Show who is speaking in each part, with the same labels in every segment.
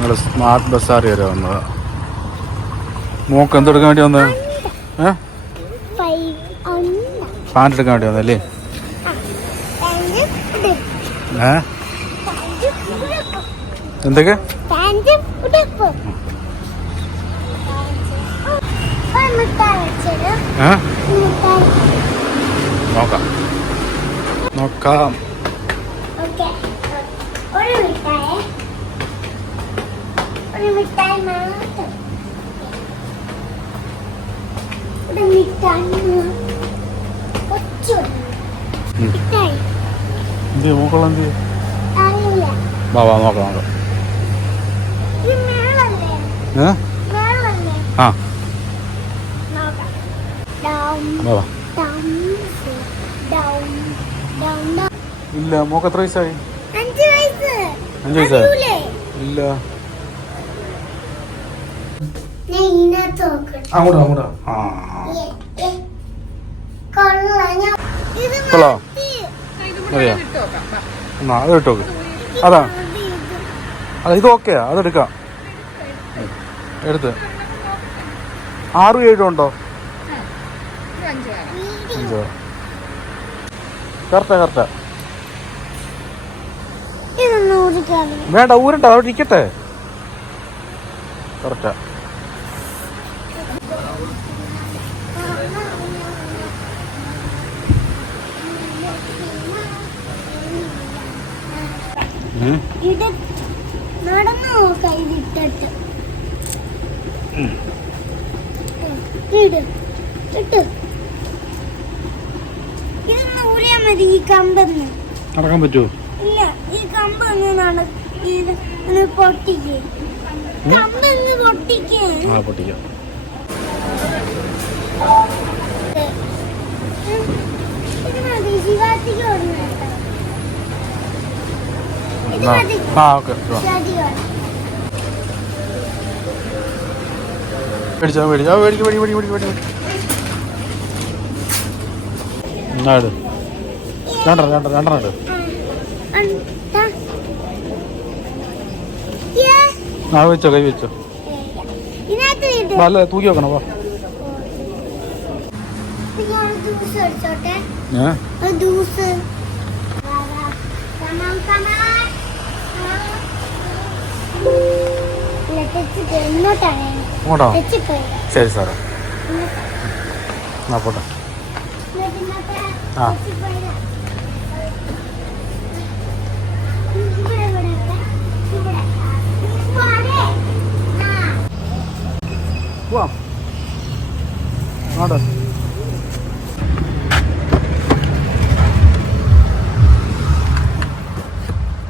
Speaker 1: ഞങ്ങൾ smart bazaar വരെ വന്നത്. മോക്ക് എന്തെടുക്കാൻ വേണ്ടി വന്നത് ഏ? എടുക്കാൻ വേണ്ടി വന്നല്ലേ ഏ? എന്തൊക്കെ? നോക്കാം. നോക്കാം. വാ നോക്കാം നോക്കാം. ആ.
Speaker 2: ഡൗൺ
Speaker 1: ഇല്ല മോക്ക് എത്ര വയസ്സായി?
Speaker 2: അഞ്ച് വയസ്സ്.
Speaker 1: വയസ്സായി? ഇല്ല. അങ്ങോട്ടാ അങ്ങോട്ടോ ആ.
Speaker 2: കൊള്ളാം.
Speaker 1: മതിയോ എന്നാ അത് ഇട്ടോക്ക് അതാ
Speaker 2: അതെ ഇത്.
Speaker 1: ഓക്കെയാ അതെടുക്കാം. എടുത്ത് ആറും ഏഴും ഉണ്ടോ. അഞ്ചോ കറക്റ്റാ കറക്റ്റാ വേണ്ട ഊരണ്ട അവിടെ ഇരിക്കട്ടെ കറക്റ്റാ.
Speaker 2: ഇത് നടന്നു? നോക്കാം ഇതിട്ടിട്ട്. ഇട്. ഇട്ട്. ഇതൊന്ന് ഊരിയാ മതി ഈ കമ്പന്ന്.
Speaker 1: നടക്കാൻ പറ്റുമോ
Speaker 2: ഇല്ല ഈ കമ്പ് ഒന്ന് നട ഇത് ഒന്ന് പൊട്ടിക്ക്. കമ്പ് ഒന്ന് പൊട്ടിക്ക്.
Speaker 1: ആ പൊട്ടിക്കാം
Speaker 2: ഇത് മതി ശിവാജിക്ക് ഓടുന്ന ഇത്
Speaker 1: എന്നാ
Speaker 2: മതി
Speaker 1: ആ ഓക്കെ
Speaker 2: ശിവാജിക്ക് ഓടുന്ന
Speaker 1: മേടിച്ചാ മേടിച്ചാ മേടിക്കും മേടി മേടി മേടി മേടി എന്നാ ഇട് രണ്ടെണ്ണം രണ്ടെണ്ണം രണ്ടെണ്ണം ഇട് ആ വെച്ചോ കൈ വെച്ചോ. അല്ല തൂക്കി വെക്കണോ? വാ.
Speaker 2: തെച്ചിപ്പോയി.
Speaker 1: ശരി സാറേ. എന്നാ പോട്ടെ. ആ. പോവാം. അങ്ങോട്ട്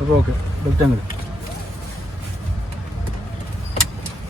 Speaker 1: അപ്പോൾ ഓക്കെ ബെൽറ്റ് അങ്ങ് ഇട്.